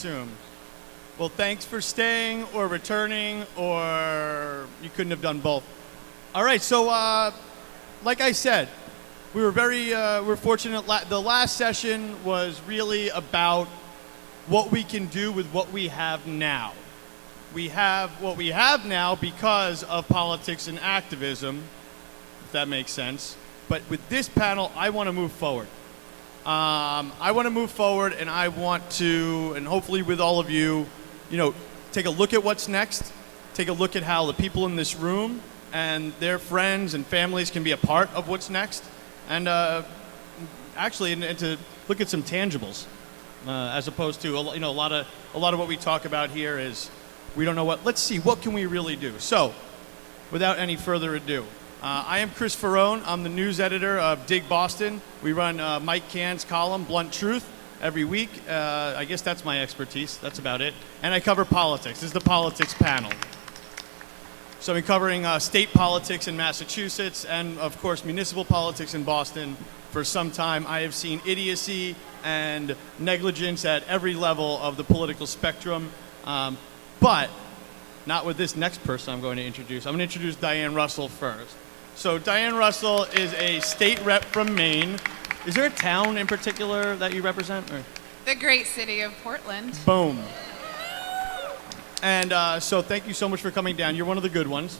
assume. Well, thanks for staying or returning, or you couldn't have done both. All right, so like I said, we were fortunate. The last session was really about what we can do with what we have now. We have what we have now because of politics and activism, if that makes sense. But with this panel, I want to move forward. I want to move forward, and I want to, and hopefully with all of you, take a look at what's next. Take a look at how the people in this room and their friends and families can be a part of what's next. And actually, and to look at some tangibles, as opposed to, a lot of what we talk about here is, we don't know what, let's see, what can we really do? So, without any further ado, I am Chris Ferrone. I'm the news editor of Dig Boston. We run Mike Cann's column, Blunt Truth, every week. I guess that's my expertise. That's about it. And I cover politics. This is the politics panel. So I'm covering state politics in Massachusetts and, of course, municipal politics in Boston for some time. I have seen idiocy and negligence at every level of the political spectrum. But not with this next person I'm going to introduce. I'm going to introduce Diane Russell first. So Diane Russell is a state rep from Maine. Is there a town in particular that you represent? Or? The great city of Portland. Boom. And so thank you so much for coming down. You're one of the good ones.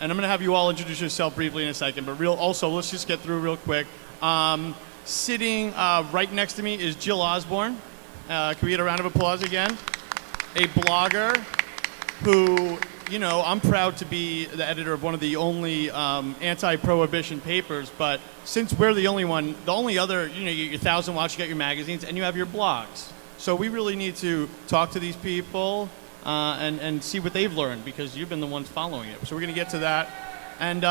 And I'm going to have you all introduce yourself briefly in a second. But also, let's just get through real quick. Sitting right next to me is Jill Osborne. Can we get a round of applause again? A blogger who, I'm proud to be the editor of one of the only anti-prohibition papers, but since we're the only one, the only other, you get your 1,000 watch, you got your magazines, and you have your blogs. So we really need to talk to these people and see what they've learned, because you've been the ones following it. So we're going to get to that. And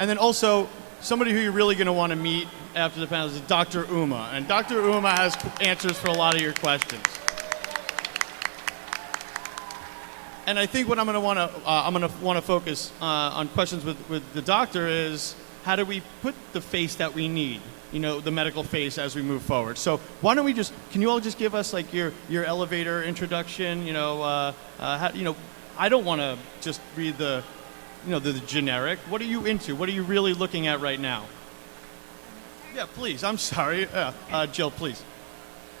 then also, somebody who you're really going to want to meet after the panel is Dr. Uma. And Dr. Uma has answers for a lot of your questions. And I think what I'm going to want to focus on questions with the doctor is, how do we put the face that we need, the medical face, as we move forward? So why don't we can you all just give us like your elevator introduction? I don't want to just read the generic. What are you into? What are you really looking at right now? Yeah, please. I'm sorry. Jill, please.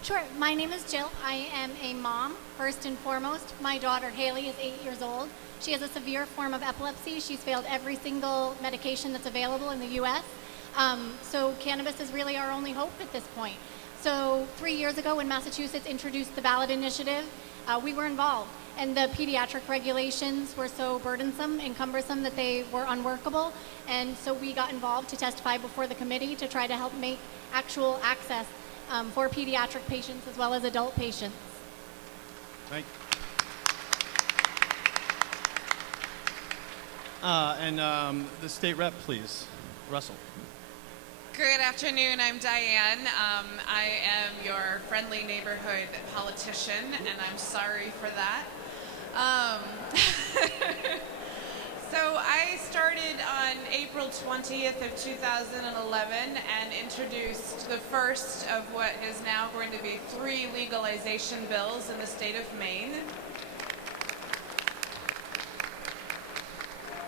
Sure. My name is Jill. I am a mom, first and foremost. My daughter, Haley, is 8 years old. She has a severe form of epilepsy. She's failed every single medication that's available in the U.S. So cannabis is really our only hope at this point. So 3 years ago, when Massachusetts introduced the ballot initiative, we were involved. And the pediatric regulations were so burdensome and cumbersome that they were unworkable. And so we got involved to testify before the committee to try to help make actual access for pediatric patients as well as adult patients. Thank you. And the state rep, please. Russell. Good afternoon, I'm Diane. I am your friendly neighborhood politician, and I'm sorry for that. So I started on April 20th of 2011 and introduced the first of what is now going to be 3 legalization bills in the state of Maine.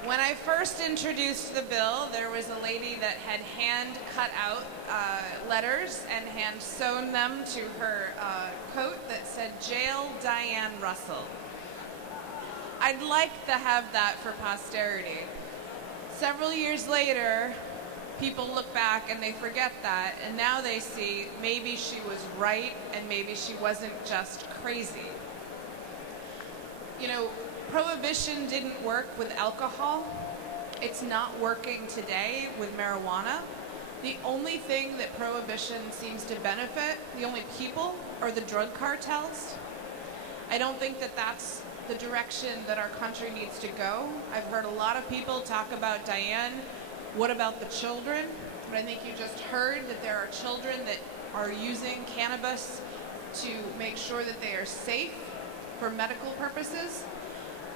When I first introduced the bill, there was a lady that had hand cut out letters and hand sewn them to her coat that said, "Jail Diane Russell." I'd like to have that for posterity. Several years later, people look back and they forget that, and now they see maybe she was right and maybe she wasn't just crazy. Prohibition didn't work with alcohol. It's not working today with marijuana. The only thing that prohibition seems to benefit, the only people, are the drug cartels. I don't think that that's the direction that our country needs to go. I've heard a lot of people talk about, Diane, what about the children? But I think you just heard that there are children that are using cannabis to make sure that they are safe for medical purposes.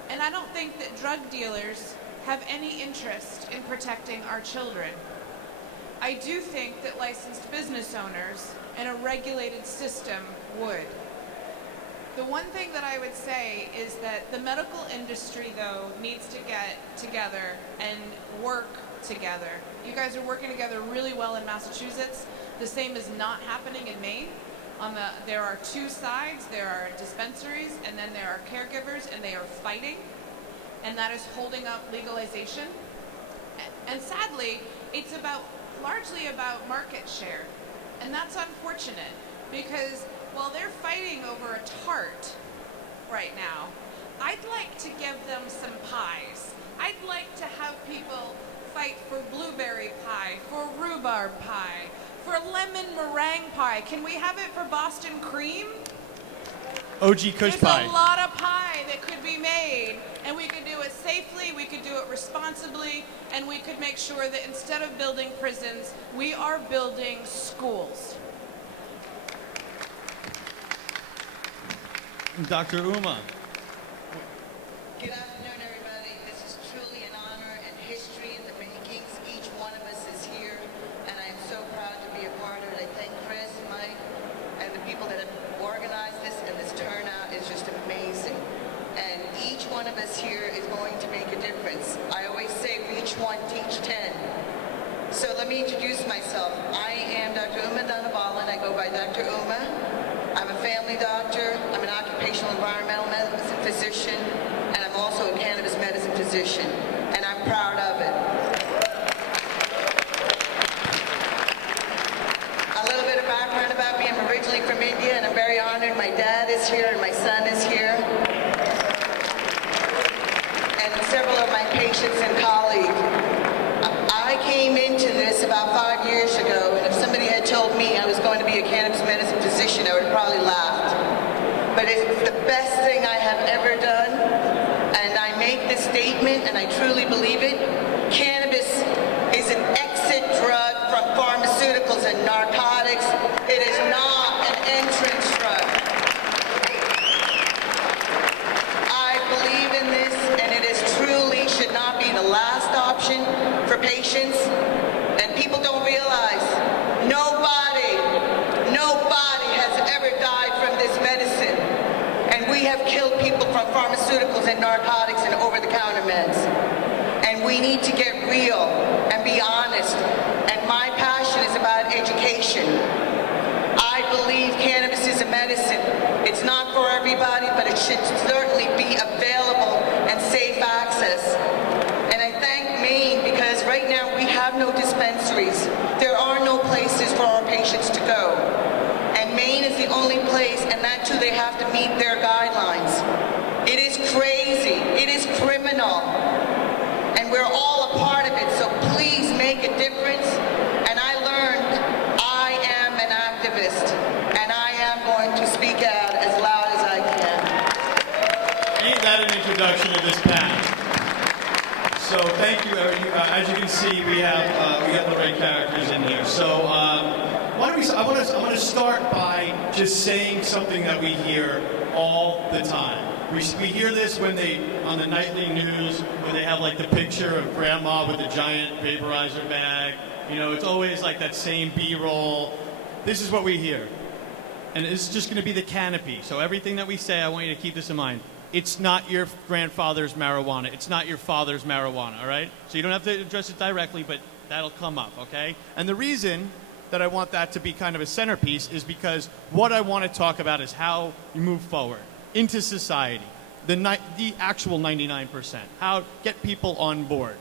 And I don't think that drug dealers have any interest in protecting our children. I do think that licensed business owners and a regulated system would. The one thing that I would say is that the medical industry, though, needs to get together and work together. You guys are working together really well in Massachusetts. The same is not happening in Maine. There are two sides. There are dispensaries, and then there are caregivers, and they are fighting, and that is holding up legalization. And sadly, it's largely about market share, and that's unfortunate because while they're fighting over a tart right now, I'd like to give them some pies. I'd like to have people fight for blueberry pie, for rhubarb pie, for lemon meringue pie. Can we have it for Boston cream? OG Kush There's pie. a lot of pie that could be made, and we could do it safely, we could do it responsibly, and we could make sure that instead of building prisons, we are building schools. Dr. Uma. Good afternoon, everybody. This is truly an honor and history in the makings. Each one of us is here, and I am so proud to be a part of it. I thank Chris, Mike, and the people that have organized this, and this turnout is just amazing. And each one of us here is going to make a difference. I always say, reach one, teach 10. So let me introduce myself. I am Dr. Uma Dhanabalan. I go by Dr. Uma. I'm a family doctor, I'm an occupational environmental medicine physician, and I'm also a cannabis medicine physician, and I'm proud of it. A little bit of background about me, I'm originally from India, and I'm very honored my dad is here and my son is here, and several of my patients and colleagues. I came into this about 5 years ago, and if somebody had told me I was going to be a cannabis medicine physician, I would have probably laughed. But it's the best thing I have ever done, and I make this statement, and I truly believe it. Cannabis is an exit drug from pharmaceuticals and narcotics. It is not an entrance drug. I believe in this, and it is truly should not be the last option for patients, and people don't realize nobody has ever died from this medicine, and we have killed people from pharmaceuticals and narcotics and over-the-counter meds, and we need to get real and be honest, and my passion is about education. I believe cannabis is a medicine. It's not for everybody, but it should certainly be available and safe access. And I thank Maine because right now we have no dispensaries. There are no places for our patients to go. And Maine is the only place, and that too they have to meet their guidelines. It is crazy. It is criminal. And we're all a part of it, so please make a difference. And I learned I am an activist, and I am going to speak out as loud as I can. Ain't that an introduction to this panel? So thank you. As you can see, we have the right characters in here. So why don't we? I want to start by just saying something that we hear all the time. We hear this when on the nightly news when they have like the picture of grandma with a giant vaporizer bag. You know, it's always like that same B-roll. This is what we hear, and it's just going to be the canopy. So everything that we say, I want you to keep this in mind. It's not your grandfather's marijuana. It's not your father's marijuana, all right? So you don't have to address it directly, but that'll come up, okay? And the reason that I want that to be kind of a centerpiece is because what I want to talk about is how you move forward into society, the actual 99%, how get people on board.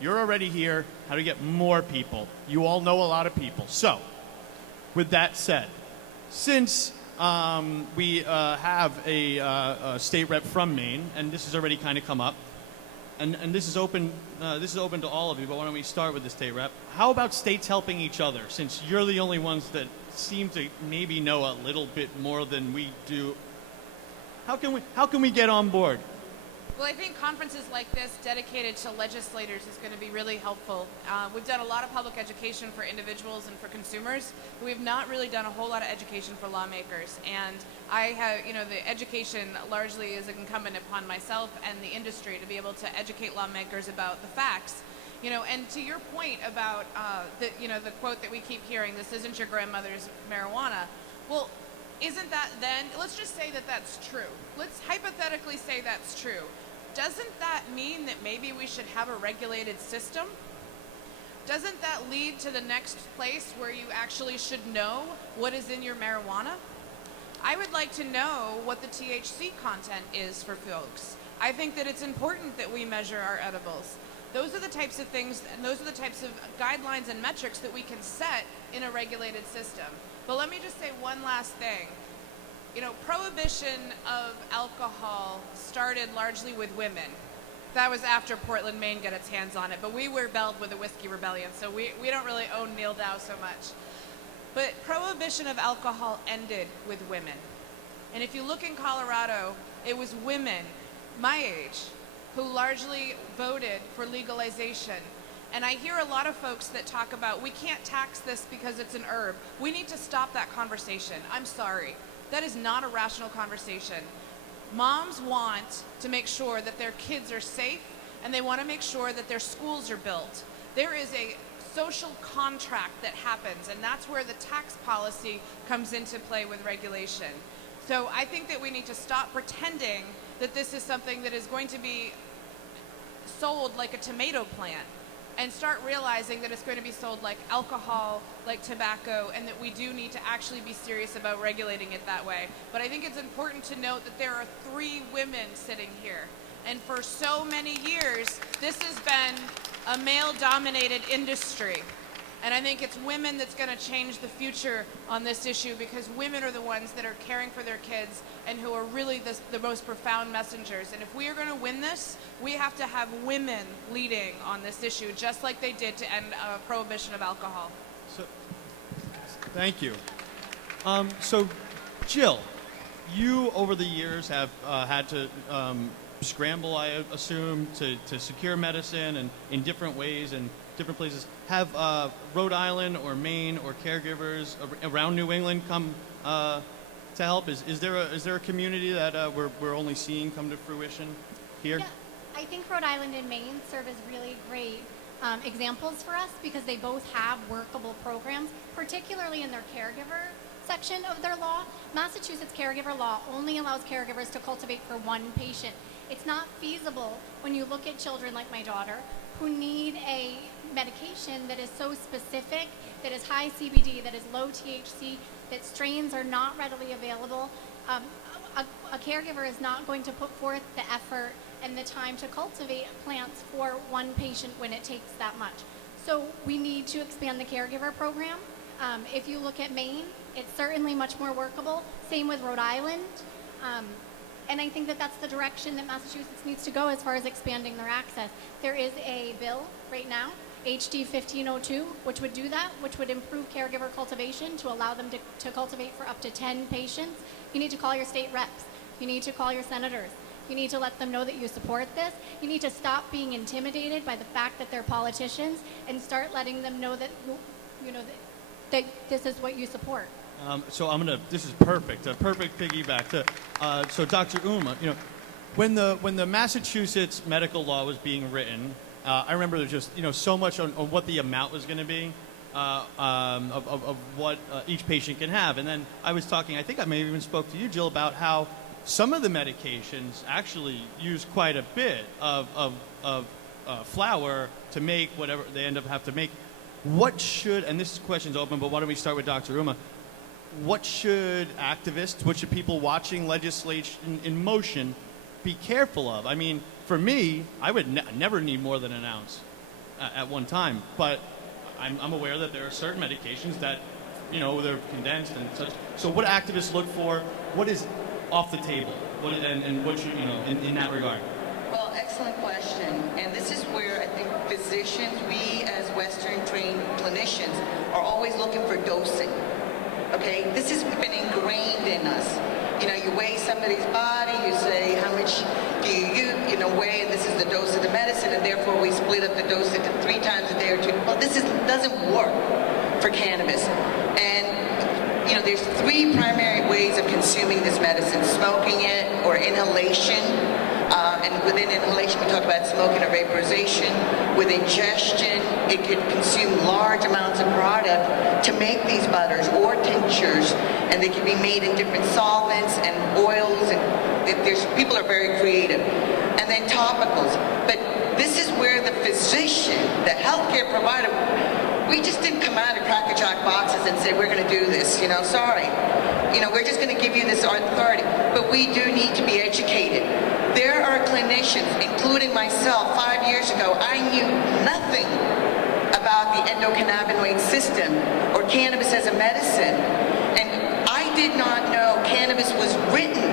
You're already here, how to get more people. You all know a lot of people. So, with that said, since we have a state rep from Maine, and this has already kind of come up, and this is open to all of you, but why don't we start with the state rep? How about states helping each other, since you're the only ones that seem to maybe know a little bit more than we do? How can we get on board? Well, I think conferences like this dedicated to legislators is going to be really helpful. We've done a lot of public education for individuals and for consumers, but we've not really done a whole lot of education for lawmakers. And I have, the education largely is incumbent upon myself and the industry to be able to educate lawmakers about the facts. And to your point about the quote that we keep hearing, this isn't your grandmother's marijuana. Well, isn't that then, let's just say that that's true. Let's hypothetically say that's true. Doesn't that mean that maybe we should have a regulated system? Doesn't that lead to the next place where you actually should know what is in your marijuana? I would like to know what the THC content is for folks. I think that it's important that we measure our edibles. Those are the types of things, and those are the types of guidelines and metrics that we can set in a regulated system. But let me just say one last thing. You know, prohibition of alcohol started largely with women. That was after Portland, Maine got its hands on it, but we rebelled with the Whiskey Rebellion, so we don't really own Neil Dow so much. But prohibition of alcohol ended with women. And if you look in Colorado, it was women my age who largely voted for legalization. And I hear a lot of folks that talk about, we can't tax this because it's an herb. We need to stop that conversation. I'm sorry. That is not a rational conversation. Moms want to make sure that their kids are safe, and they want to make sure that their schools are built. There is a social contract that happens, and that's where the tax policy comes into play with regulation. So I think that we need to stop pretending that this is something that is going to be sold like a tomato plant, and start realizing that it's going to be sold like alcohol, like tobacco, and that we do need to actually be serious about regulating it that way. But I think it's important to note that there are 3 women sitting here. And for so many years, this has been a male-dominated industry. And I think it's women that's going to change the future on this issue, because women are the ones that are caring for their kids and who are really the most profound messengers. And if we are going to win this, we have to have women leading on this issue, just like they did to end prohibition of alcohol. So, thank you. So, Jill, you over the years have had to scramble, I assume, to secure medicine and in different ways and different places. Have Rhode Island or Maine or caregivers around New England come to help? Is there a community that we're only seeing come to fruition here? Yeah, I think Rhode Island and Maine serve as really great examples for us, because they both have workable programs, particularly in their caregiver section of their law. Massachusetts caregiver law only allows caregivers to cultivate for 1 patient. It's not feasible when you look at children like my daughter who need a medication that is so specific, that is high CBD, that is low THC, that strains are not readily available. A caregiver is not going to put forth the effort and the time to cultivate plants for 1 patient when it takes that much. So we need to expand the caregiver program. If you look at Maine, it's certainly much more workable. Same with Rhode Island. And I think that that's the direction that Massachusetts needs to go as far as expanding their access. There is a bill right now, HD 1502, which would do that, which would improve caregiver cultivation to allow them to cultivate for up to 10 patients. You need to call your state reps. You need to call your senators. You need to let them know that you support this. You need to stop being intimidated by the fact that they're politicians and start letting them know that, you know, that this is what you support. So this is perfect, a perfect piggyback. So Dr. Uma, you know, when the Massachusetts medical law was being written, I remember there's just, you know, so much on what the amount was going to be of what each patient can have. And then I was talking, I think I may have even spoke to you, Jill, about how some of the medications actually use quite a bit of flour to make whatever they end up have to make. What should, and this question's open, but why don't we start with Dr. Uma? What should activists, what should people watching legislation in motion be careful of? I mean, for me, I would never need more than an ounce at one time. But I'm aware that there are certain medications that, you know, they're condensed and such. So what activists look for, what is off the table? And what should, you know, in that regard? Well, excellent question. And this is where I think physicians, we as Western-trained clinicians, are always looking for dosing. Okay? This has been ingrained in us. You know, you weigh somebody's body, you say, how much do you weigh, and this is the dose of the medicine, and therefore we split up the dose into 3 times a day or 2. Well, this doesn't work for cannabis. And, you know, there's 3 primary ways of consuming this medicine: smoking it, or inhalation, and within inhalation, we talk about smoking or vaporization. With ingestion, it could consume large amounts of product to make these butters or tinctures, and they can be made in different solvents and oils, and people are very creative. And then topicals. But this is where the physician, the healthcare provider, we just didn't come out of Cracker Jack boxes and say, we're going to do this, sorry. We're just going to give you this authority. But we do need to be educated. There are clinicians, including myself, 5 years ago, I knew nothing about the endocannabinoid system or cannabis as a medicine. And I did not know cannabis was written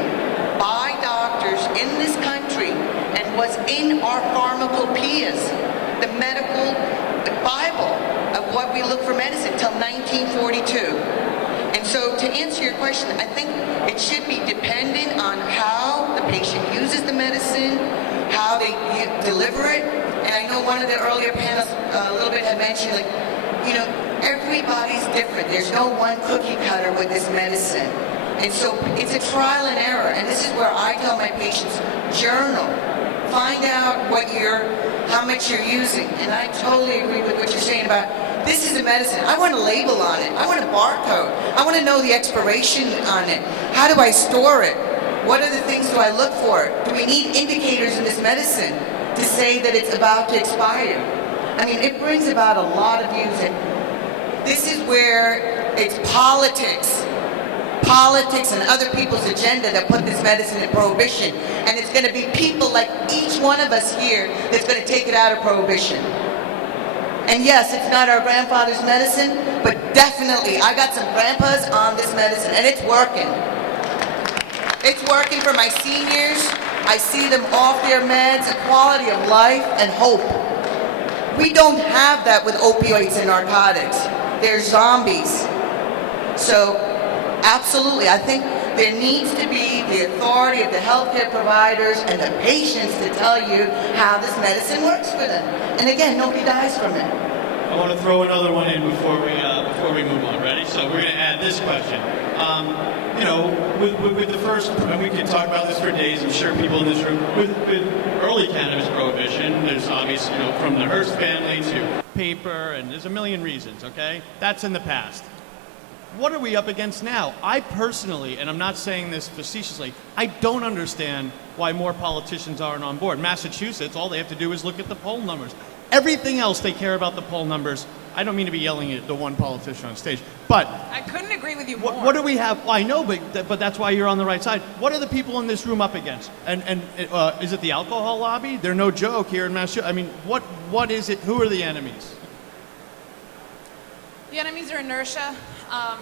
by doctors in this country and was in our pharmacopoeias, the medical Bible of what we look for medicine, till 1942. And so to answer your question, I think it should be dependent on how the patient uses the medicine, how they deliver it. And I know one of the earlier panels a little bit had mentioned, everybody's different. There's no one cookie cutter with this medicine. And so it's a trial and error. And this is where I tell my patients, journal. Find out how much you're using. And I totally agree with what you're saying about this is a medicine. I want a label on it. I want a barcode. I want to know the expiration on it. How do I store it? What are the things do I look for? Do we need indicators in this medicine to say that it's about to expire? I mean, it brings about a lot of views, and this is where it's politics and other people's agenda that put this medicine in prohibition. And it's going to be people like each one of us here that's going to take it out of prohibition. And yes, it's not our grandfather's medicine, but definitely, I got some grandpas on this medicine, and it's working. It's working for my seniors. I see them off their meds, a quality of life and hope. We don't have that with opioids and narcotics. They're zombies. So, absolutely, I think there needs to be the authority of the healthcare providers and the patients to tell you how this medicine works for them. And again, nobody dies from it. I want to throw another one in before we move on. Ready? So we're going to add this question. With the first, and we can talk about this for days. I'm sure people in this room with early cannabis prohibition. There's obvious, from the Hearst family to paper, and there's a million reasons. Okay, that's in the past. What are we up against now? I personally, and I'm not saying this facetiously, I don't understand why more politicians aren't on board. Massachusetts, all they have to do is look at the poll numbers. Everything else, they care about the poll numbers. I don't mean to be yelling at the one politician on stage, but I couldn't agree with you more. what do we have? Well, I know, but that's why you're on the right side. What are the people in this room up against? And is it the alcohol lobby? They're no joke here in Massachusetts. I mean, what is it? Who are the enemies? The enemies are inertia.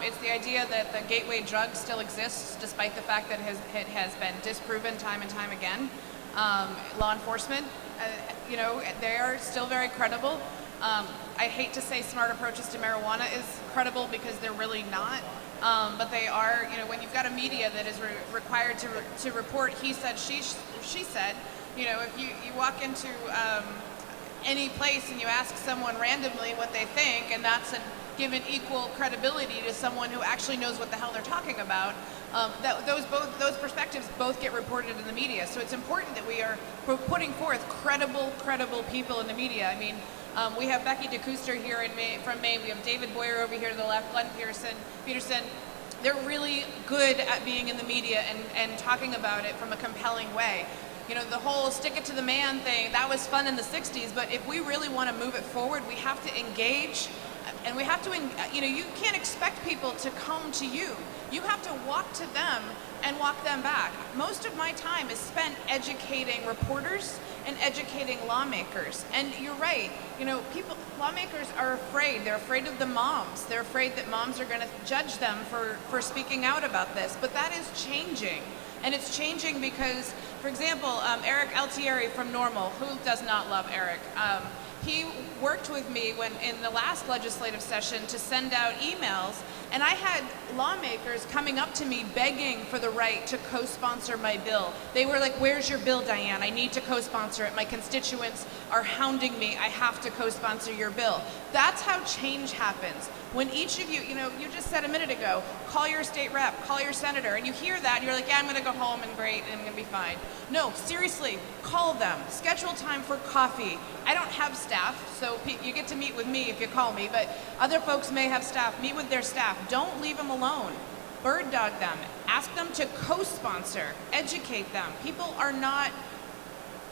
It's the idea that the gateway drug still exists, despite the fact that it has been disproven time and time again. Law enforcement, they are still very credible. I hate to say smart approaches to marijuana is credible because they're really not. But they are, when you've got a media that is required to report he said, she said, if you walk into any place and you ask someone randomly what they think, and that's given equal credibility to someone who actually knows what the hell they're talking about, those perspectives both get reported in the media. So it's important that we're putting forth credible people in the media. I mean, we have Becky DeCooster here from Maine. We have David Boyer over here to the left, Glenn Peterson. They're really good at being in the media and talking about it from a compelling way. The whole stick it to the man thing, that was fun in the 60s, but if we really want to move it forward, we have to engage, and we have to, you can't expect people to come to you. You have to walk to them and walk them back. Most of my time is spent educating reporters and educating lawmakers. And you're right, lawmakers are afraid. They're afraid of the moms. They're afraid that moms are going to judge them for speaking out about this. But that is changing. And it's changing because, for example, Eric Altieri from Normal, who does not love Eric? He worked with me in the last legislative session to send out emails, and I had lawmakers coming up to me begging for the right to co-sponsor my bill. They were like, where's your bill, Diane? I need to co-sponsor it. My constituents are hounding me. I have to co-sponsor your bill. That's how change happens. When each of you, you just said a minute ago, call your state rep, call your senator, and you hear that, and you're like, yeah, I'm gonna go home and great, and I'm gonna be fine. No, seriously, call them. Schedule time for coffee. I don't have staff, so you get to meet with me if you call me, but other folks may have staff. Meet with their staff. Don't leave them alone. Bird dog them. Ask them to co-sponsor. Educate them. People are not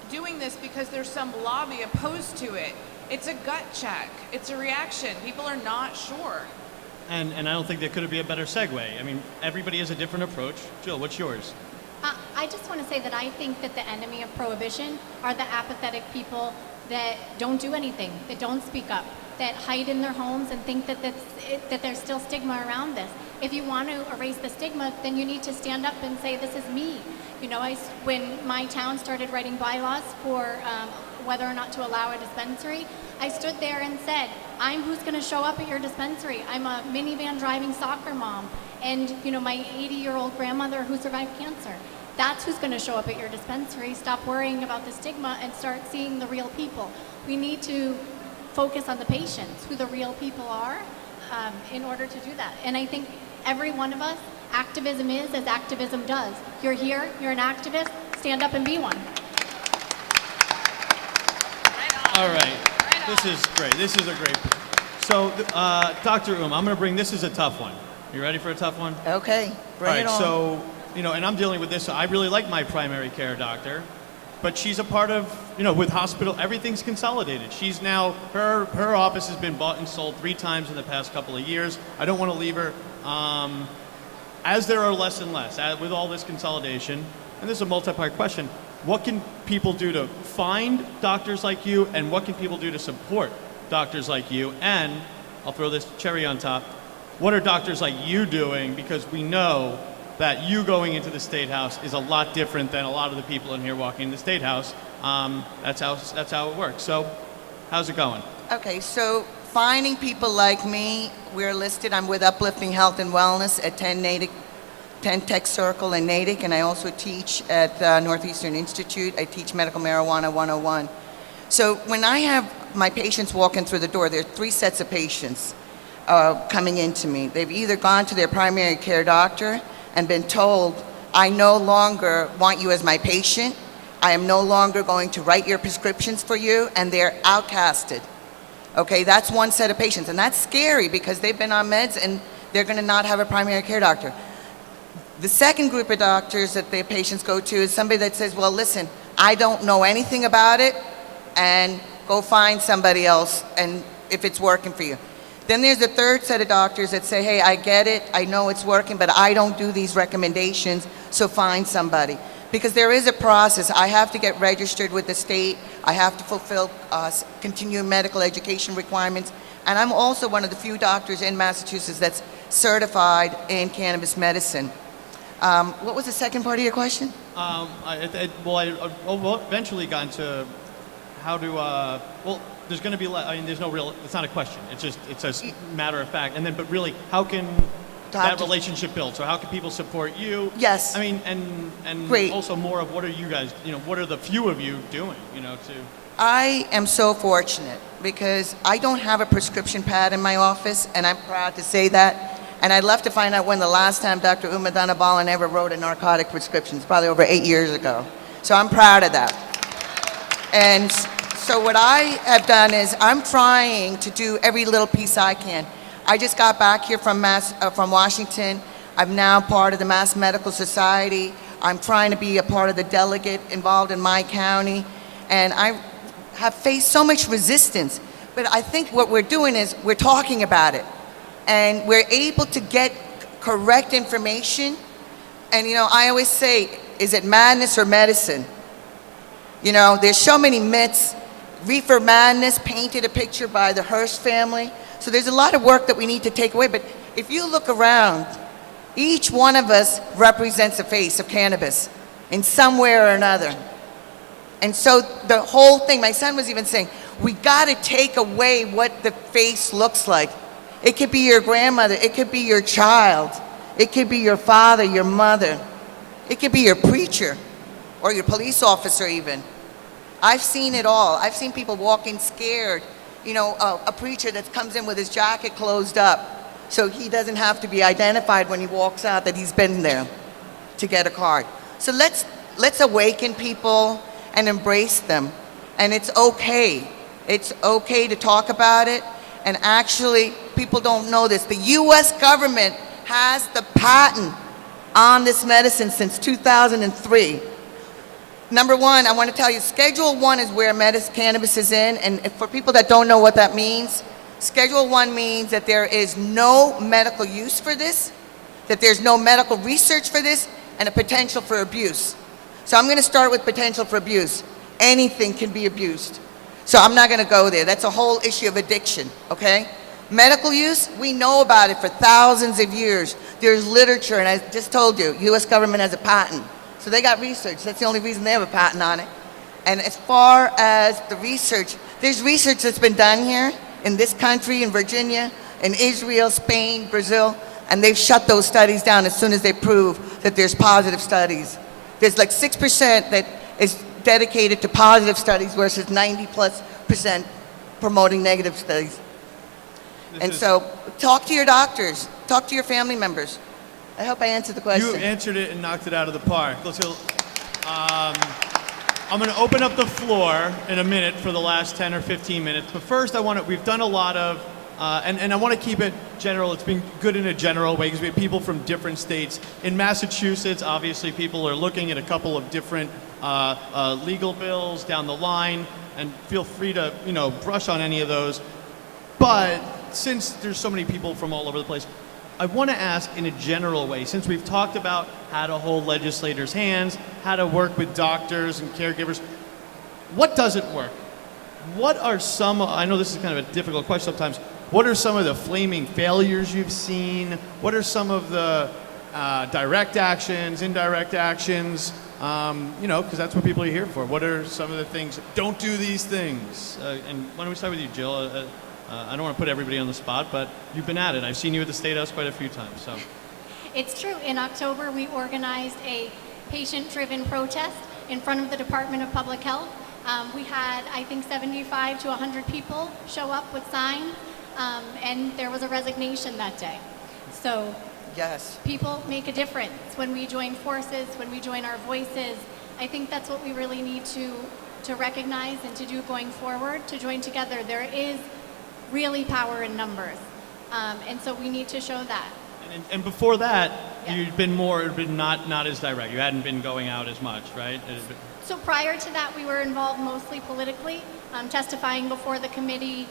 doing this because there's some lobby opposed to it. It's a gut check. It's a reaction. People are not sure. And I don't think there could be a better segue. I mean, everybody has a different approach. Jill, what's yours? I just want to say that I think that the enemy of prohibition are the apathetic people that don't do anything, that don't speak up, that hide in their homes and think that there's still stigma around this. If you want to erase the stigma, then you need to stand up and say, this is me. When my town started writing bylaws for whether or not to allow a dispensary, I stood there and said, I'm who's going to show up at your dispensary. I'm a minivan driving soccer mom, and my 80-year-old grandmother who survived cancer. That's who's going to show up at your dispensary. Stop worrying about the stigma and start seeing the real people. We need to focus on the patients, who the real people are, in order to do that. And I think every one of us, activism is as activism does. You're here, you're an activist, stand up and be one. All right. This is great. This is a great. So, Dr. I'm going to bring, this is a tough one. You ready for a tough one? Okay, bring it on. All right, so, and I'm dealing with this. So I really like my primary care doctor, but she's a part of, with hospital, everything's consolidated. She's now, her office has been bought and sold 3 times in the past couple of years. I don't want to leave her. As there are less and less, with all this consolidation, and this is a multi-part question, what can people do to find doctors like you, and what can people do to support doctors like you? And I'll throw this cherry on top. What are doctors like you doing? Because we know that you going into the State House is a lot different than a lot of the people in here walking in the State House. That's how it works. So how's it going? Okay, so finding people like me, we're listed. I'm with Uplifting Health and Wellness at 10 Tech Circle in Natick, and I also teach at Northeastern Institute. I teach Medical Marijuana 101. So when I have my patients walking through the door, there are 3 sets of patients coming into me. They've either gone to their primary care doctor and been told, I no longer want you as my patient. I am no longer going to write your prescriptions for you, and they're outcasted. Okay, that's one set of patients, and that's scary because they've been on meds and they're going to not have a primary care doctor. The second group of doctors that their patients go to is somebody that says, well, listen, I don't know anything about it, and go find somebody else, and if it's working for you. Then there's the third set of doctors that say, hey, I get it, I know it's working, but I don't do these recommendations, so find somebody. Because there is a process. I have to get registered with the state. I have to fulfill continuing medical education requirements. And I'm also one of the few doctors in Massachusetts that's certified in cannabis medicine. What was the second part of your question? I eventually got into how to, there's going to be, there's no real, it's not a question. It's a matter of fact. And then, but really, how can that relationship build? So how can people support you? Yes. I mean, and Great. Also more of what are you guys, what are the few of you doing, to... I am so fortunate because I don't have a prescription pad in my office, and I'm proud to say that. And I'd love to find out when the last time Dr. Uma Dhanabalan ever wrote a narcotic prescription. It's probably over 8 years ago. So I'm proud of that. And so what I have done is I'm trying to do every little piece I can. I just got back here from Washington. I'm now part of the Mass Medical Society. I'm trying to be a part of the delegate involved in my county. And I have faced so much resistance. But I think what we're doing is we're talking about it. And we're able to get correct information. And I always say, is it madness or medicine? There's so many myths. Reefer madness painted a picture by the Hearst family. So there's a lot of work that we need to take away. But if you look around, each one of us represents a face of cannabis in some way or another. And so the whole thing, my son was even saying, we got to take away what the face looks like. It could be your grandmother, it could be your child. It could be your father, your mother. It could be your preacher or your police officer even. I've seen it all. I've seen people walking scared. You know, a preacher that comes in with his jacket closed up so he doesn't have to be identified when he walks out that he's been there to get a card. So let's awaken people and embrace them. And it's okay. It's okay to talk about it. And actually, people don't know this. The US government has the patent on this medicine since 2003. Number one, I want to tell you, Schedule 1 is where cannabis is in, and for people that don't know what that means, Schedule 1 means that there is no medical use for this, that there's no medical research for this, and a potential for abuse. So I'm going to start with potential for abuse. Anything can be abused. So I'm not going to go there. That's a whole issue of addiction, okay? Medical use, we know about it for thousands of years. There's literature, and I just told you, US government has a patent. So they got research. That's the only reason they have a patent on it. And as far as the research, there's research that's been done here in this country, in Virginia, in Israel, Spain, Brazil, and they've shut those studies down as soon as they prove that there's positive studies. There's like 6% that is dedicated to positive studies versus 90+% promoting negative studies. So talk to your doctors, talk to your family members. I hope I answered the question. You answered it and knocked it out of the park. Let's go. I'm going to open up the floor in a minute for the last 10 or 15 minutes. But first, we've done a lot of, and I want to keep it general. It's been good in a general way because we have people from different states. In Massachusetts, obviously, people are looking at a couple of different legal bills down the line, and feel free to, brush on any of those. But since there's so many people from all over the place, I want to ask in a general way, since we've talked about how to hold legislators' hands, how to work with doctors and caregivers, what doesn't work? What are some, I know this is kind of a difficult question sometimes, what are some of the flaming failures you've seen? What are some of the direct actions, indirect actions? Because that's what people are here for. What are some of the things, don't do these things? And why don't we start with you, Jill? I don't want to put everybody on the spot, but you've been at it. I've seen you at the State House quite a few times. So, It's true. In October, we organized a patient-driven protest in front of the Department of Public Health. We had, I think, 75 to 100 people show up with signs, and there was a resignation that day. So Yes. people make a difference when we join forces, when we join our voices. I think that's what we really need to recognize and to do going forward, to join together. There is really power in numbers. And so we need to show that. and before that, Yeah. you'd been not as direct. You hadn't been going out as much, right? So prior to that, we were involved mostly politically, testifying before the committee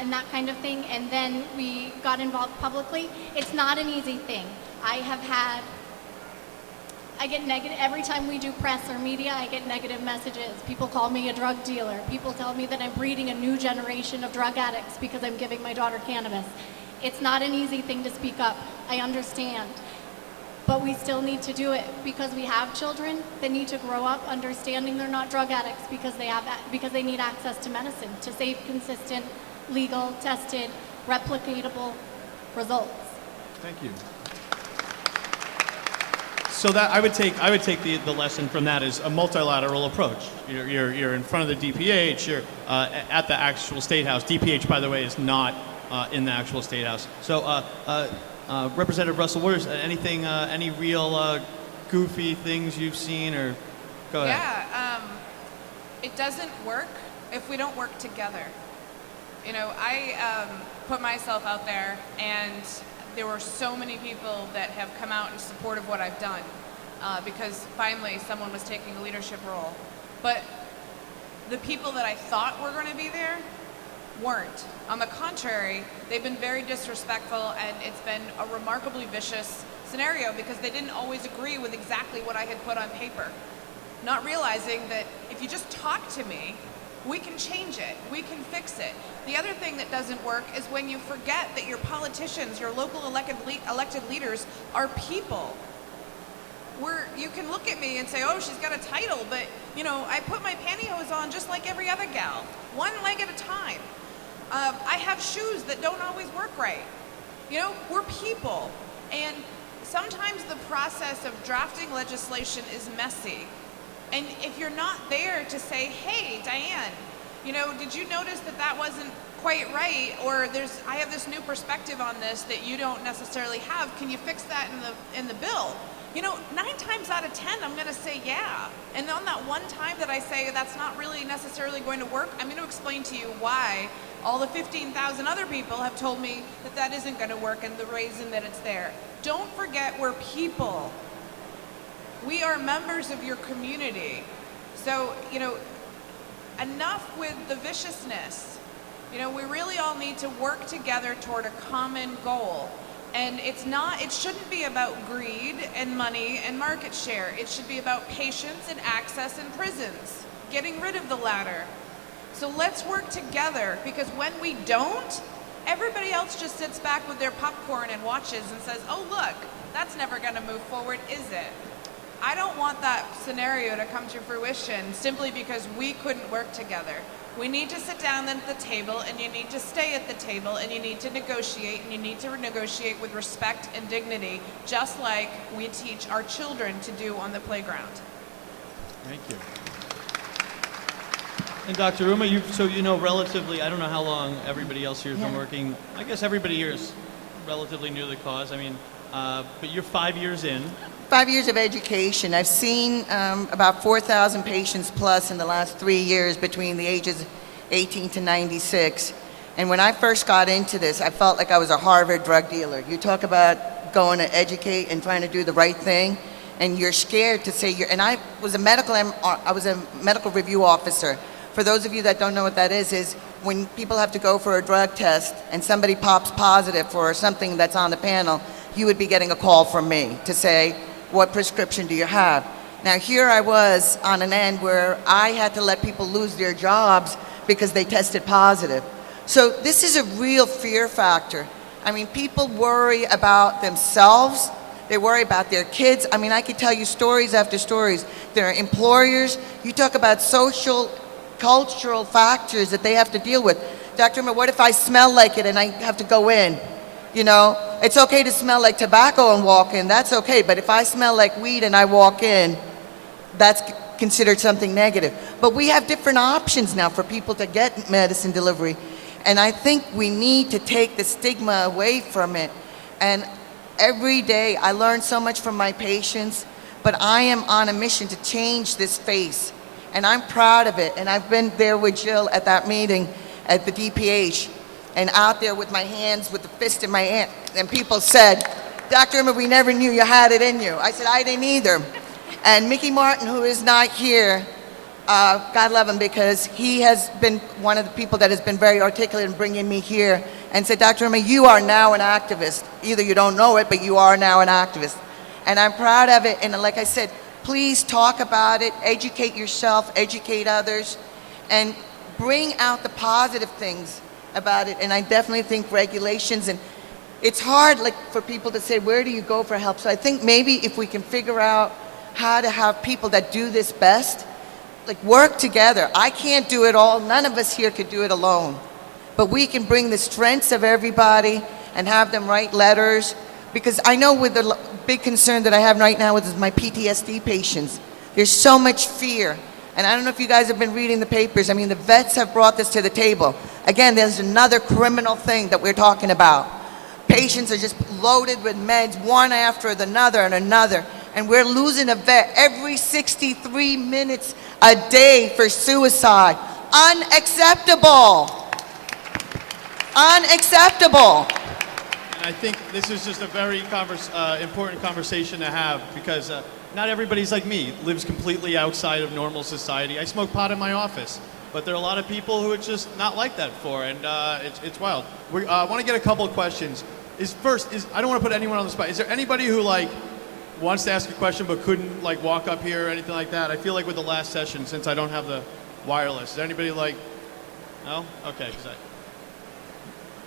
and that kind of thing. And then we got involved publicly. It's not an easy thing. I get negative, every time we do press or media, I get negative messages. People call me a drug dealer. People tell me that I'm breeding a new generation of drug addicts because I'm giving my daughter cannabis. It's not an easy thing to speak up. I understand. But we still need to do it because we have children that need to grow up understanding they're not drug addicts because they need access to medicine, to safe, consistent, legal, tested, replicatable results. Thank you. So that I would take the lesson from that is a multilateral approach. You're in front of the DPH. You're at the actual State House. DPH, by the way, is not in the actual State House. So, Representative Russell, what is anything? Any real goofy things you've seen, or go ahead? Yeah, it doesn't work if we don't work together. I put myself out there, and there were so many people that have come out in support of what I've done because finally someone was taking a leadership role. But the people that I thought were going to be there weren't. On the contrary, they've been very disrespectful, and it's been a remarkably vicious scenario because they didn't always agree with exactly what I had put on paper. Not realizing that if you just talk to me, we can change it. We can fix it. The other thing that doesn't work is when you forget that your politicians, your local elected leaders are people. You can look at me and say, oh, she's got a title, but, I put my pantyhose on just like every other gal, one leg at a time. I have shoes that don't always work right. We're people. And sometimes the process of drafting legislation is messy. And if you're not there to say, hey, Diane, you know, did you notice that that wasn't quite right? Or I have this new perspective on this that you don't necessarily have. Can you fix that in the bill? You know, 9 times out of 10, I'm going to say yeah. And on that one time that I say that's not really necessarily going to work, I'm going to explain to you why all the 15,000 other people have told me that that isn't going to work and the reason that it's there. Don't forget we're people. We are members of your community. So, you know, enough with the viciousness. You know, we really all need to work together toward a common goal. And it shouldn't be about greed and money and market share. It should be about patience and access in prisons, getting rid of the latter. So let's work together, because when we don't, everybody else just sits back with their popcorn and watches and says, oh, look, that's never going to move forward, is it? I don't want that scenario to come to fruition simply because we couldn't work together. We need to sit down at the table, and you need to stay at the table, and you need to negotiate, and you need to negotiate with respect and dignity, just like we teach our children to do on the playground. Thank you. And Dr. Uma, so you know relatively, I don't know how long everybody else here has been working. I guess everybody here is relatively new to the cause. I mean, but you're 5 years in. 5 years of education. I've seen about 4,000 patients plus in the last 3 years between the ages 18 to 96. And when I first got into this, I felt like I was a Harvard drug dealer. You talk about going to educate and trying to do the right thing, and you're scared to say and I was a medical review officer. For those of you that don't know what that is when people have to go for a drug test and somebody pops positive for something that's on the panel, you would be getting a call from me to say, what prescription do you have? Now here I was on an end where I had to let people lose their jobs because they tested positive. So this is a real fear factor. I mean, people worry about themselves. They worry about their kids. I mean, I could tell you stories after stories. Their employers, you talk about social, cultural factors that they have to deal with. Dr. Uma, what if I smell like it and I have to go in? You know, it's okay to smell like tobacco and walk in, that's okay. But if I smell like weed and I walk in, that's considered something negative. But we have different options now for people to get medicine delivery. And I think we need to take the stigma away from it. And every day I learn so much from my patients, but I am on a mission to change this face. And I'm proud of it. And I've been there with Jill at that meeting at the DPH. And out there with my hands, with the fist in my hand, and people said, Dr. Uma, we never knew you had it in you. I said, I didn't either. And Mickey Martin, who is not here, God love him, because he has been one of the people that has been very articulate in bringing me here and said, Dr. Uma, you are now an activist. Either you don't know it, but you are now an activist. And I'm proud of it. And like I said, please talk about it, educate yourself, educate others, and bring out the positive things about it. And I definitely think regulations, and it's hard like for people to say, where do you go for help? So I think maybe if we can figure out how to have people that do this best, like work together. I can't do it all. None of us here could do it alone. But we can bring the strengths of everybody and have them write letters. Because I know with the big concern that I have right now with my PTSD patients, there's so much fear. And I don't know if you guys have been reading the papers. I mean, the vets have brought this to the table. Again, there's another criminal thing that we're talking about. Patients are just loaded with meds, one after another and another. And we're losing a vet every 63 minutes a day for suicide. Unacceptable. Unacceptable. And I think this is just a very important conversation to have, because not everybody's like me, lives completely outside of normal society. I smoke pot in my office, but there are a lot of people who it's just not like that for, and it's wild. We want to get a couple of questions. I don't want to put anyone on the spot. Is there anybody who wants to ask a question but couldn't walk up here or anything like that? I feel like with the last session, since I don't have the wireless, is there anybody no? Okay.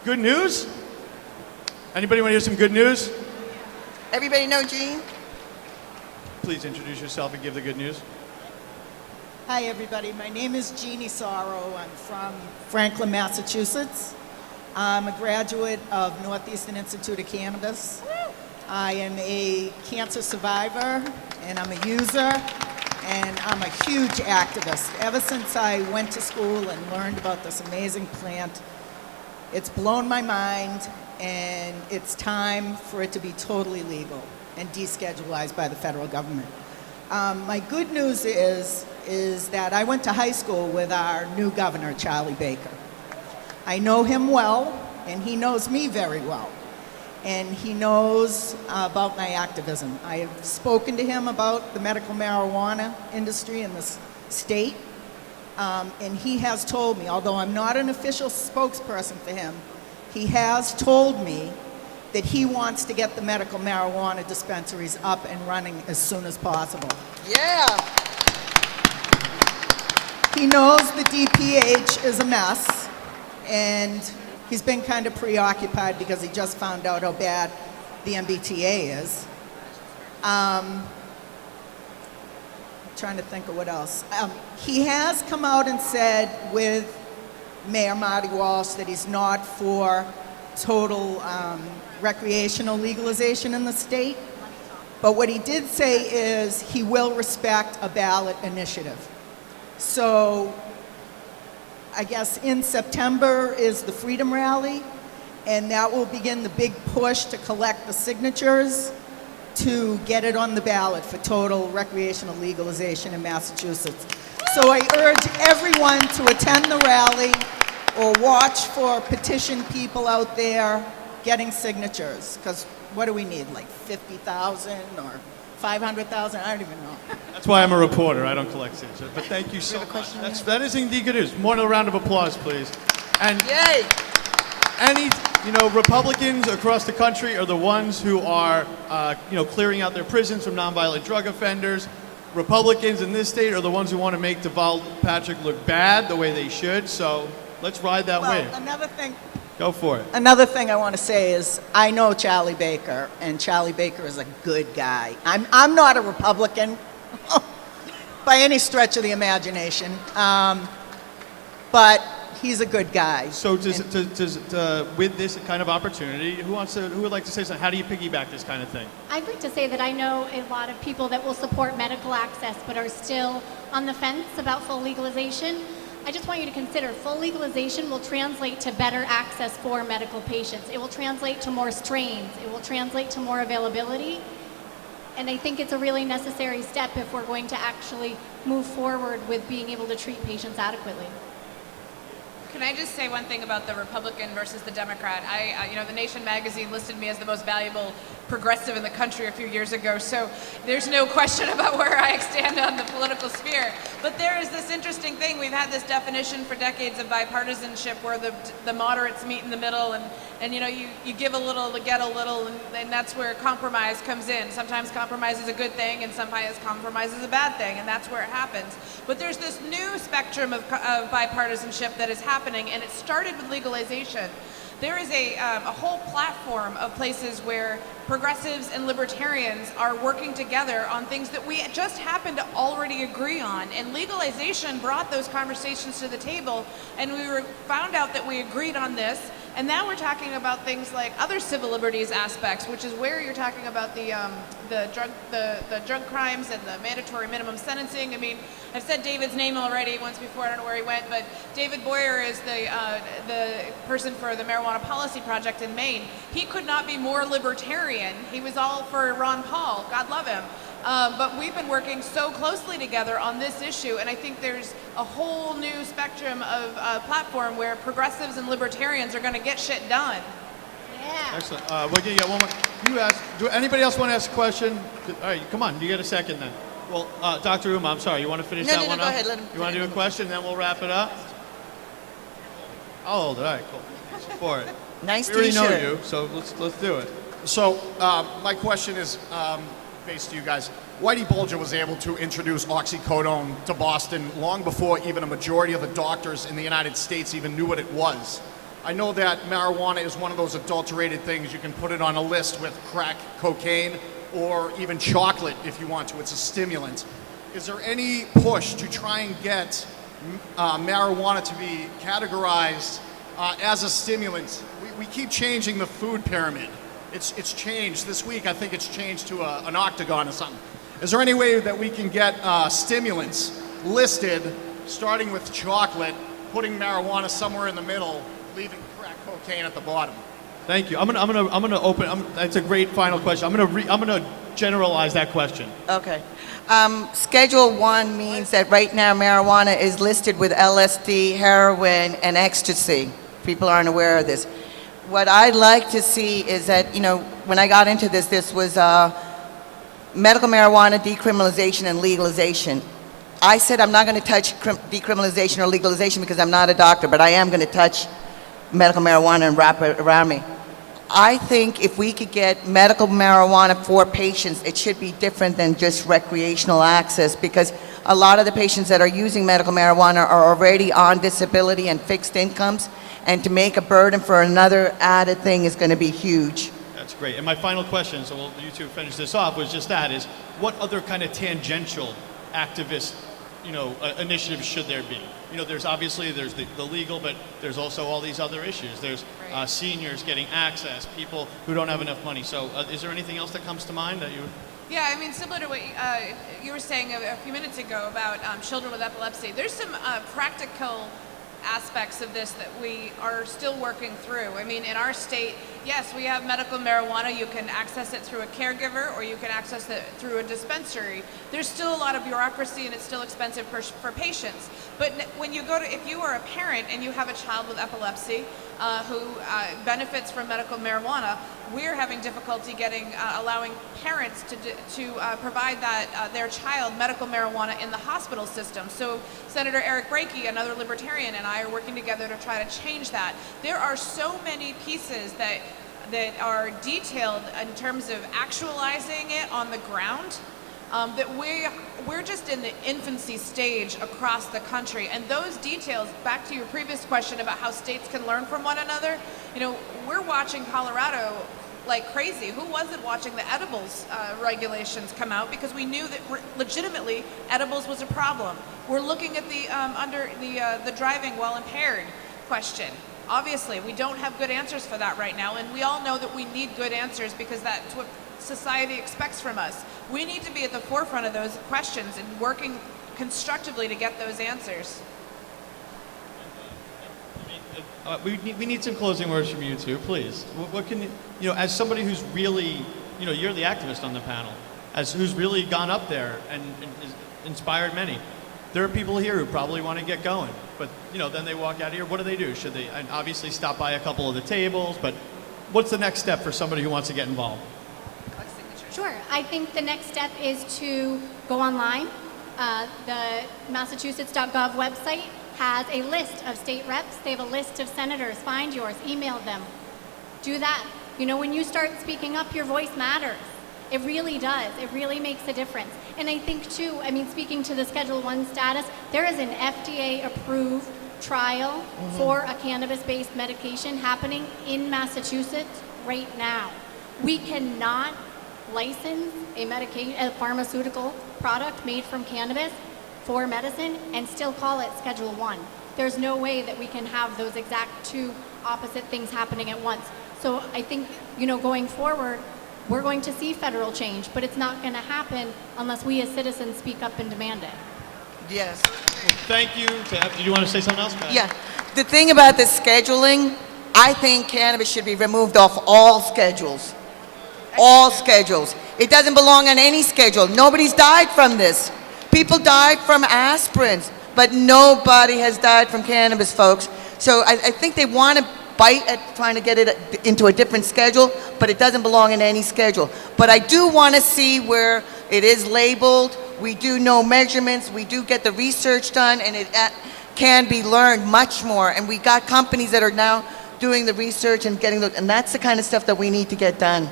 Good news? Anybody want to hear some good news? Everybody know Jean? Please introduce yourself and give the good news. Hi, everybody. My name is Jeannie Sorrow. I'm from Franklin, Massachusetts. I'm a graduate of Northeastern Institute of Cannabis. I am a cancer survivor, and I'm a user, and I'm a huge activist. Ever since I went to school and learned about this amazing plant, it's blown my mind, and it's time for it to be totally legal and deschedulized by the federal government. My good news is that I went to high school with our new governor, Charlie Baker. I know him well, and he knows me very well. And he knows about my activism. I have spoken to him about the medical marijuana industry in this state, and he has told me, although I'm not an official spokesperson for him, he has told me that he wants to get the medical marijuana dispensaries up and running as soon as possible. Yeah. He knows the DPH is a mess, and he's been kind of preoccupied because he just found out how bad the MBTA is. Trying to think of what else. He has come out and said with Mayor Marty Walsh that he's not for total recreational legalization in the state. But what he did say is he will respect a ballot initiative. So I guess in September is the Freedom Rally, and that will begin the big push to collect the signatures to get it on the ballot for total recreational legalization in Massachusetts. So I urge everyone to attend the rally or watch for petition people out there getting signatures, because what do we need, like 50,000 or 500,000? I don't even know. That's why I'm a reporter. I don't collect signatures. But thank you so much. That is indeed good news. More than a round of applause, please. And Yay. any, Republicans across the country are the ones who are, clearing out their prisons from nonviolent drug offenders. Republicans in this state are the ones who want to make Deval Patrick look bad the way they should. So let's ride that wave. Another thing. Go for it. Another thing I want to say is I know Charlie Baker, and Charlie Baker is a good guy. I'm not a Republican by any stretch of the imagination, but he's a good guy. So with this kind of opportunity, who would like to say something? How do you piggyback this kind of thing? I'd like to say that I know a lot of people that will support medical access but are still on the fence about full legalization. I just want you to consider full legalization will translate to better access for medical patients. It will translate to more strains. It will translate to more availability. And I think it's a really necessary step if we're going to actually move forward with being able to treat patients adequately. Can I just say one thing about the Republican versus the Democrat? The Nation magazine listed me as the most valuable progressive in the country a few years ago, so there's no question about where I stand on the political sphere. But there is this interesting thing. We've had this definition for decades of bipartisanship where the moderates meet in the middle, and you give a little to get a little, and that's where compromise comes in. Sometimes compromise is a good thing, and sometimes compromise is a bad thing, and that's where it happens. But there's this new spectrum of bipartisanship that is happening, and it started with legalization. There is a whole platform of places where progressives and libertarians are working together on things that we just happen to already agree on. And legalization brought those conversations to the table, and we found out that we agreed on this. And now we're talking about things like other civil liberties aspects, which is where you're talking about the drug crimes and the mandatory minimum sentencing. I mean, I've said David's name already once before. I don't know where he went, but David Boyer is the person for the Marijuana Policy Project in Maine. He could not be more libertarian. He was all for Ron Paul. God love him. But we've been working so closely together on this issue, and I think there's a whole new spectrum of platform where progressives and libertarians are going to get shit done. Yeah. Excellent. We're going to get one more. You ask. Do anybody else want to ask a question? All right, come on. You get a second then. Well, Dr. Uma, I'm sorry. You want to finish that one go up? ahead. Let him You want to do a question, then we'll wrap it up? I'll hold it. All right, cool. For it. Nice We already know t-shirt. you, so let's do it. So my question is based to you guys. Whitey Bulger was able to introduce oxycodone to Boston long before even a majority of the doctors in the United States even knew what it was. I know that marijuana is one of those adulterated things. You can put it on a list with crack cocaine or even chocolate if you want to. It's a stimulant. Is there any push to try and get marijuana to be categorized as a stimulant? We keep changing the food pyramid. It's changed this week. I think it's changed to an octagon or something. Is there any way that we can get stimulants listed, starting with chocolate, putting marijuana somewhere in the middle, leaving crack cocaine at the bottom? Thank you. I'm gonna open. That's a great final question. I'm gonna generalize that question. Okay. Schedule 1 means that right now marijuana is listed with LSD, heroin, and ecstasy. People aren't aware of this. What I'd like to see is that, you know, when I got into this, this was medical marijuana decriminalization and legalization. I said I'm not going to touch decriminalization or legalization because I'm not a doctor, but I am going to touch medical marijuana and wrap it around me. I think if we could get medical marijuana for patients, it should be different than just recreational access, because a lot of the patients that are using medical marijuana are already on disability and fixed incomes, and to make a burden for another added thing is going to be huge. That's great. And my final question, so you two finish this off, was just that: is what other kind of tangential activist, initiatives should there be? There's obviously the legal, but there's also all these other issues. There's seniors getting access, people who don't have enough money. So is there anything else that comes to mind that you? Yeah, I mean, similar to what you were saying a few minutes ago about children with epilepsy, there's some practical aspects of this that we are still working through. I mean, in our state, yes, we have medical marijuana. You can access it through a caregiver, or you can access it through a dispensary. There's still a lot of bureaucracy, and it's still expensive for patients. But when you if you are a parent and you have a child with epilepsy who benefits from medical marijuana, we're having difficulty allowing parents to provide their child medical marijuana in the hospital system. So Senator Eric Brakey, another libertarian, and I are working together to try to change that. There are so many pieces that are detailed in terms of actualizing it on the ground, that we're just in the infancy stage across the country. And those details, back to your previous question about how states can learn from one another, we're watching Colorado like crazy. Who wasn't watching the edibles regulations come out, because we knew that legitimately edibles was a problem. We're looking at the driving while impaired question. Obviously, we don't have good answers for that right now, and we all know that we need good answers because that's what society expects from us. We need to be at the forefront of those questions and working constructively to get those answers. We need some closing words from you two, please. What can as somebody who's really, you're the activist on the panel, who's really gone up there and inspired many. There are people here who probably want to get going, but then they walk out here. What do? Should they obviously stop by a couple of the tables? But what's the next step for somebody who wants to get involved? Sure. I think the next step is to go online. The Massachusetts.gov website has a list of state reps. They have a list of senators. Find yours. Email them. Do that. When you start speaking up, your voice matters. It really does. It really makes a difference. And I think, too, speaking to the Schedule 1 status, there is an FDA-approved trial for a cannabis-based medication happening in Massachusetts right now. We cannot license a pharmaceutical product made from cannabis for medicine and still call it Schedule 1. There's no way that we can have those exact two opposite things happening at once. So I think, going forward, we're going to see federal change, but it's not going to happen unless we as citizens speak up and demand it. Yes. Well, thank you. Did you want to say something else, Pat? Yeah. The thing about the scheduling, I think cannabis should be removed off all schedules. All schedules. It doesn't belong on any schedule. Nobody's died from this. People died from aspirins, but nobody has died from cannabis, folks. So I think they want to bite at trying to get it into a different schedule, but it doesn't belong in any schedule. But I do want to see where it is labeled. We do know measurements. We do get the research done, and it can be learned much more. And we got companies that are now doing the research and and that's the kind of stuff that we need to get done.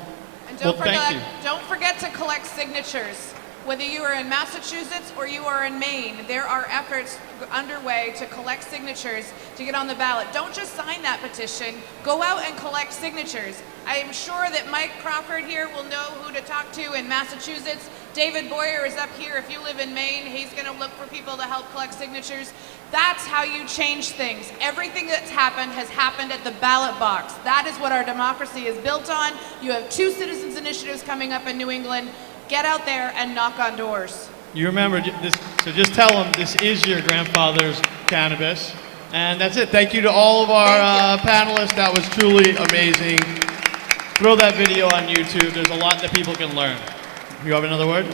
And Well, thank you. don't forget to collect signatures. Whether you are in Massachusetts or you are in Maine, there are efforts underway to collect signatures to get on the ballot. Don't just sign that petition, go out and collect signatures. I am sure that Mike Crawford here will know who to talk to in Massachusetts. David Boyer is up here. If you live in Maine, he's going to look for people to help collect signatures. That's how you change things. Everything that's happened has happened at the ballot box. That is what our democracy is built on. You have 2 citizens initiatives coming up in New England. Get out there and knock on doors. You remember this, so just tell them this is your grandfather's cannabis. And that's it. Thank you to all of our panelists. That was truly amazing. Throw that video on YouTube. There's a lot that people can learn. You have another word?